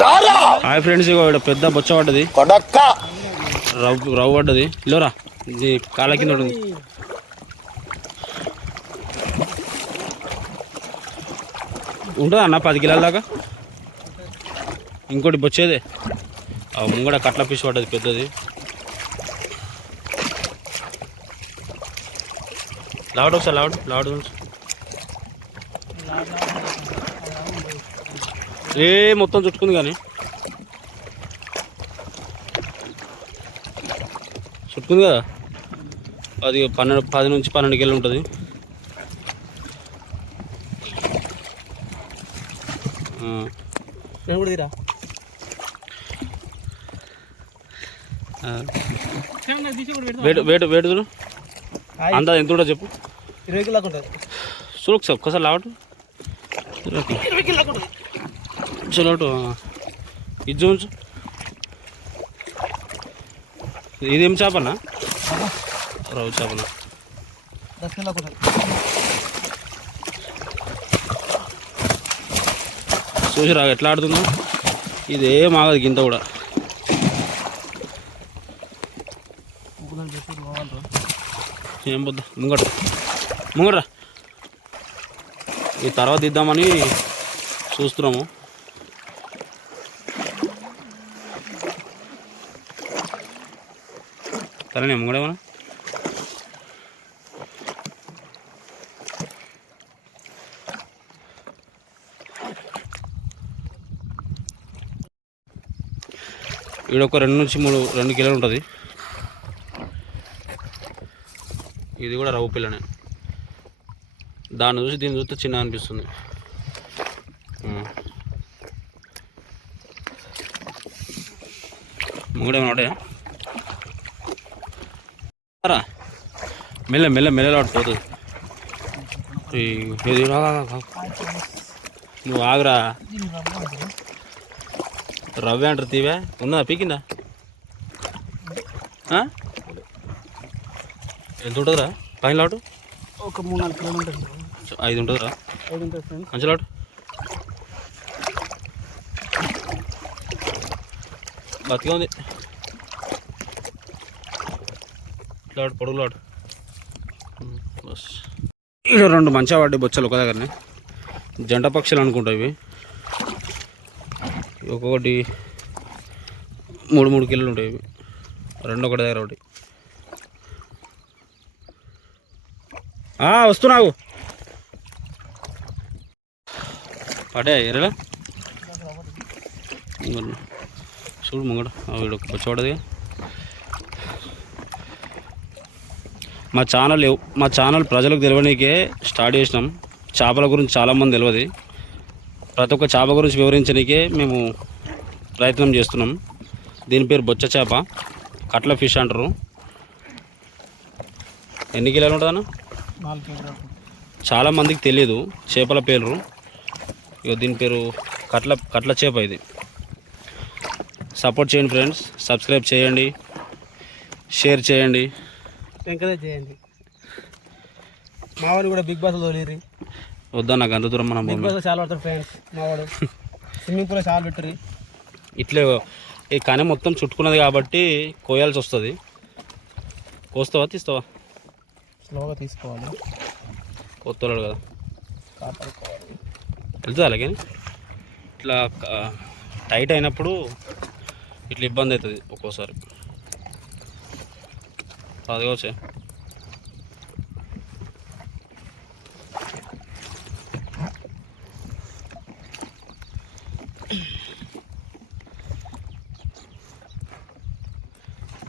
Hi friends ఇగో ఇక్కడ పెద్ద బొచ్చ పడ్డది. కొడక్క! రవ్వు రవ్వు పడ్డది. ఇల్లోరా? ఇది కాళ్ళ కింద ఉంటుంది ఉంటుందా అన్న పది కిలోల దాకా? ఇంకోటి బొచ్చేదే. ఆ ముంగడ కట్ల ఫిష్ పడ్డది పెద్దది. లావుడు ఒకసారి లావుడు లావుడు. ఏ మొత్తం చుట్టుకుంది కానీ. చుట్టుకుంది కదా? అది పన్నెండు పది నుంచి పన్నెండు కిలో ఉంటుంది. తీరా. వేటు వేటు వేటు చూడు. అందా ఎంత ఉంటుందో చెప్పు. ఇరవై కిలోకి ఉంటుంది. చూడు ఒకసారి ఒక్కసారి లావటు ఇరవై ఉంటుంది. చలోటు ఇది చూంచు ఇదేం చేపనా రవ్వు చేపనా దస్ కిలోకి ఉంటుంది చూసి రా ఎట్లా ఆడుతుందో ఇది ఆగదు గింత కూడా ఏం పొద్దు ముంగట ముంగట ఈ తర్వాత ఇద్దామని చూస్తున్నాము సరేనే ముంగడేమన్నా ఈడ ఒక రెండు నుంచి మూడు రెండు కిలోలు ఉంటుంది. ఇది కూడా రవ్వు పిల్లనే. దాన్ని చూసి దీన్ని చూస్తే చిన్న అనిపిస్తుంది. మూడేమైనా ఉంటాయా రా మెల్ల మెల్ల మెల్లలా పోతుంది. నువ్వు ఆగురా. రవ్వ అంటారు తీవే. ఉన్నదా? పీకిందా? ఎంత ఉంటుందిరా? పైన లాటు? ఒక మూడు నాలుగు ఉంటుంది. ఐదు ఉంటుందిరా. మంచి లాటు. బతిగా ఉంది. లాడు పొడుగు లాడు. బస్. ఇక్కడ రెండు మంచిగా పడ్డాయి బొచ్చలు ఒక దగ్గరనే. జంట పక్షులు అనుకుంటా ఇవి. ఒక్కొక్కటి మూడు మూడు కిలోలు ఉంటాయి ఇవి. రెండు ఒకటి దగ్గర ఒకటి. ఆ, వస్తున్నావు. పడే ఎరలా. చూడు ముంగడు వీడు వచ్చేవాడది మా ఛానల్ మా ఛానల్ ప్రజలకు తెలియనికే స్టార్ట్ చేసినాం. చేపల గురించి చాలామంది తెలియదు ప్రతి ఒక్క చేప గురించి వివరించడానికే మేము ప్రయత్నం చేస్తున్నాం. దీని పేరు బొచ్చ చేప. కట్ల ఫిష్ అంటారు. ఎన్ని కిలోలు ఉంటుందన్న చాలామందికి చాలా మందికి తెలియదు చేపల పేరు ఇగో దీని పేరు కట్ల కట్ల చేప ఇది. సపోర్ట్ చేయండి ఫ్రెండ్స్ సబ్స్క్రైబ్ చేయండి. షేర్ చేయండి. ఎంకరేజ్ చేయండి మావాడు కూడా బిగ్ బాస్ తోలేరు వద్దా నాకు అంత దూరం మనం బిగ్. బాస్ చాలా పడతారు ఫ్రెండ్స్ మావాడు. స్విమ్మింగ్ పూల్ చాలా పెట్టరు ఇట్లే ఈ కనె మొత్తం చుట్టుకున్నది కాబట్టి కోయాల్సి వస్తుంది. కోస్తావా తీస్తావా? స్లోగా తీసుకోవాలి. కొత్తవాడు కదా. కాపాడుకోవాలి. వెళ్తుంది అలాగే ఇట్లా టైట్ అయినప్పుడు ఇట్లా ఇబ్బంది అవుతుంది ఒక్కోసారి. అది వచ్చే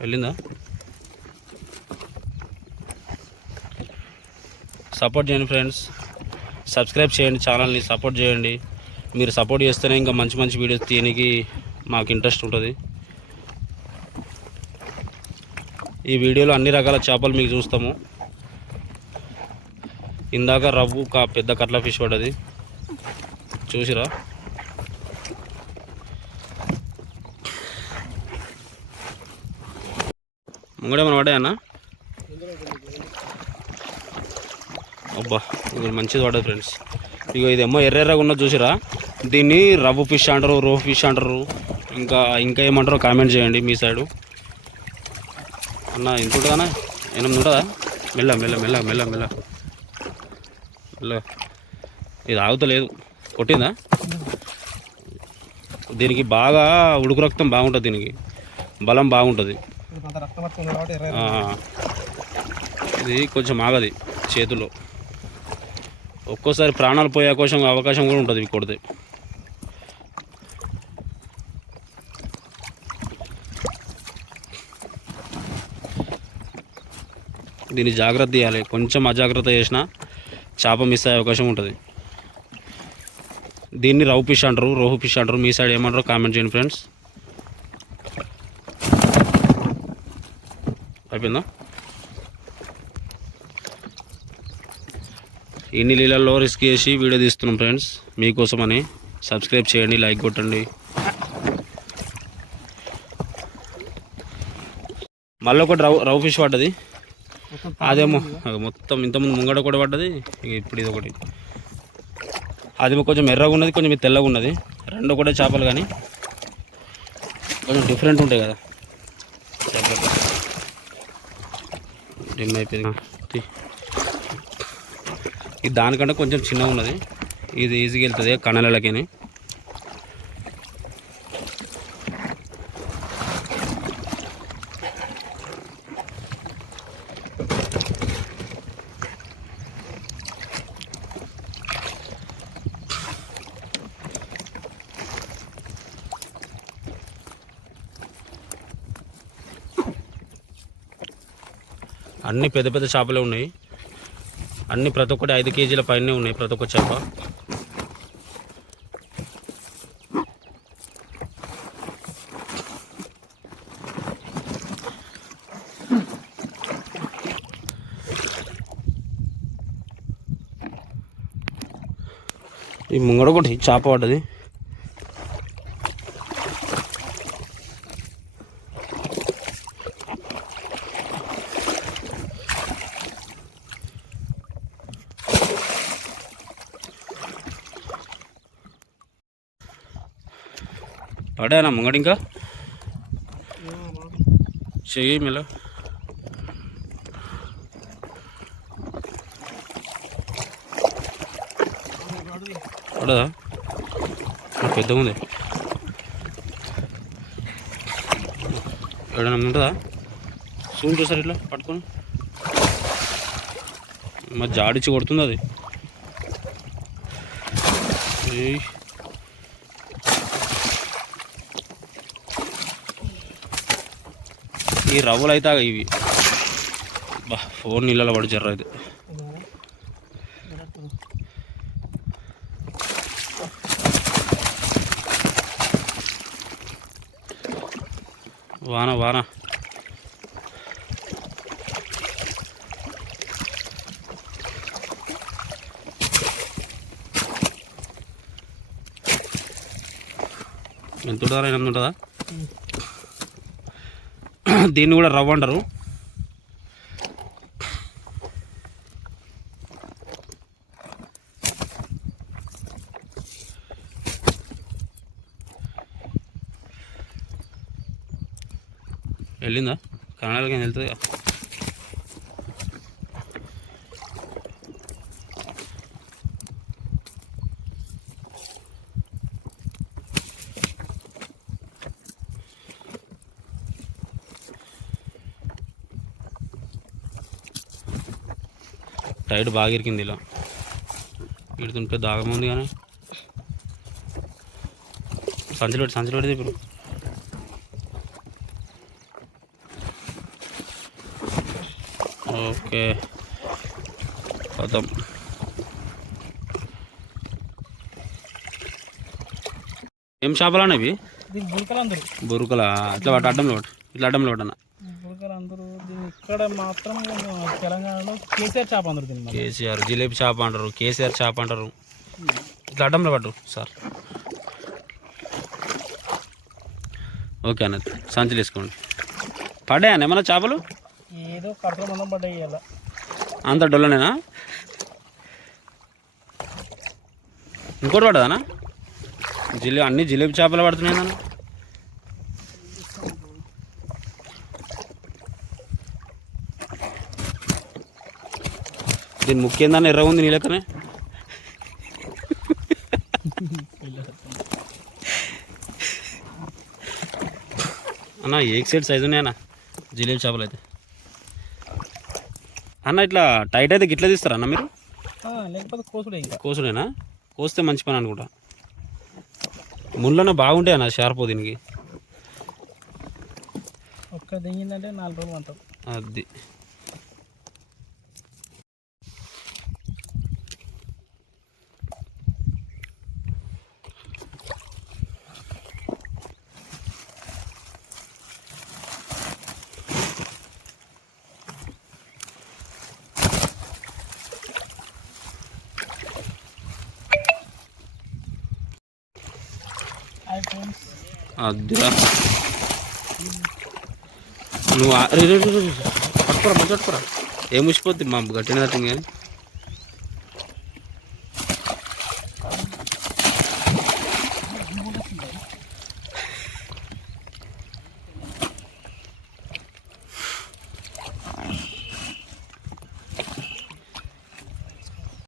వెళ్ళిందా సపోర్ట్ చేయండి ఫ్రెండ్స్ సబ్స్క్రైబ్ చేయండి ఛానల్ని సపోర్ట్ చేయండి. మీరు సపోర్ట్ చేస్తేనే ఇంకా మంచి మంచి వీడియోస్ తీయడానికి మాకు ఇంట్రెస్ట్ ఉంటుంది. ఈ వీడియోలో అన్ని రకాల చేపలు మీకు చూస్తాము. ఇందాక రవ్వు కా పెద్ద కట్ల ఫిష్ పడ్డది. చూసిరా? ముంగడేమన్నా పడ్డాయన్నా? అబ్బా ఇది మంచిది పడ్డది ఫ్రెండ్స్. ఇగో ఇదేమో ఎర్ర ఎర్రగా ఉన్నది చూసిరా? దీన్ని రవ్వు ఫిష్ అంటారు రోహు ఫిష్ అంటారు. ఇంకా ఇంకా ఏమంటారో కామెంట్ చేయండి మీ సైడు. అన్న ఇంకోటి ఉంటుందన్నా ఎనిమిది ఉంటుందా మెల్ల మెల్ల మెల్ల మెల్ల మెల్ల. మెల్ల. ఇది ఆగుతలేదు కొట్టిందా? దీనికి బాగా ఉడుకు రక్తం బాగుంటుంది దీనికి. బలం బాగుంటుంది. ఇది కొంచెం ఆగది చేతిలో ఒక్కోసారి ప్రాణాలు పోయే అవకాశం అవకాశం కూడా ఉంటుంది ఇవి కొడితే. దీన్ని జాగ్రత్త చేయాలి కొంచెం అజాగ్రత్త చేసినా చేప మిస్ అయ్యే అవకాశం ఉంటుంది. దీన్ని రవ్వు ఫిష్ అంటారు రోహు ఫిష్ అంటారు. మీ సైడ్ ఏమంటారో కామెంట్ చేయండి ఫ్రెండ్స్ అయిపోయిందా? ఇన్ని నీళ్ళల్లో రిస్క్ చేసి వీడియో తీస్తున్నాం ఫ్రెండ్స్ మీకోసమని సబ్స్క్రైబ్ చేయండి లైక్ కొట్టండి. మళ్ళీ ఒకటి రవ్ రవ్ ఫిష్ పడ్డది. అదేమో అది మొత్తం ఇంతకుముందు ముంగడ కూడా పడ్డది. ఇప్పుడు ఇది ఒకటి అది కొంచెం ఎర్రగా ఉన్నది కొంచెం తెల్లగా ఉన్నది. రెండు కూడా చేపలు కానీ కొంచెం డిఫరెంట్ ఉంటాయి కదా. చేపలు డిమ్ అయిపోయింది. ఇది దానికంటే కొంచెం చిన్నగా ఉన్నది. ఇది ఈజీగా వెళ్తుంది కణలకి అన్ని పెద్ద పెద్ద చేపలే ఉన్నాయి. అన్ని ప్రతి ఒక్కటి ఐదు కేజీల పైనే ఉన్నాయి ప్రతి ఒక్క చేప. ఈ ముంగడ ఒకటి చేప పడ్డది. పడానా ముంగడు ఇంకా చెయ్యి మెల్ల పడదా పెద్ద ఉంది ఎవడన్నా ఉంటుందా చూడు చూసారు ఇట్లా పట్టుకొని మరి జాడిచ్చి కొడుతుంది అది ఈ రవ్వలు అయితే ఇవి. బా ఫోన్ నీళ్ళలో పడి జర్ర అయితే. వాన వాన. ఎంత ఉంటుందా ఎనిమిది ఉంటుందా? దీన్ని కూడా రవ్వ అంటారు. వెళ్ళిందా? కన్నడకి వెళ్తుంది? టైట్ బాగా ఇరికింది ఇలా. ఇడుతుంటే దాగం ఉంది కానీ. సంచులు పెట్టి సంచులు పెడితే ఇప్పుడు. ఓకే. కథం ఏం చేపలు అందరూ బొరుకల ఇట్లా పట్టు అడ్డంలో పట్టు ఇట్లా అడ్డంలో అందరూ ఇక్కడ మాత్రం తెలంగాణలో కేసీఆర్ చేప అందరూ దీన్ని మరి. కేసీఆర్ జిలేబీ చేప అంటారు కేసీఆర్ చేప అంటారు. ఇట్లా అడ్డంలో పట్టు సార్. ఓకే అన్న సంచులు వేసుకోండి. పడ్డాయన్న ఏమన్నా చేపలు? ఏదో మందం పడ్డాయి ఇవాళ అంత డొల్లనేనా? ఇంకోటి పడ్డదానా జిలే అన్ని జిలేబీ చేపలు పడుతున్నాయి నాన్న దీని ముఖ్యంగా ఎర్ర ఉంది నీ లెక్కనే? అన్న ఏక్ సైడ్ సైజు ఉన్నాయన్న? జిలేబీ చేపలు అయితే. అన్న ఇట్లా టైట్ అయితే గిట్ల తీస్తారా అన్న మీరు? లేకపోతే కోసుడే కోసుడేనా? కోస్తే మంచి పని అనుకుంటా. ముళ్ళన బాగుంటాయి అన్న షార్ప్ దీనికి. ఒక్క దిగిందంటే నాలుగు రోజులు అంటారు అది హాయ్ ఫ్రెండ్స్ అద్దా. నువ్వు ఆ- మంచి పట్టుకోరా ఏం ముసిపోద్ది మా గట్టిన కానీ.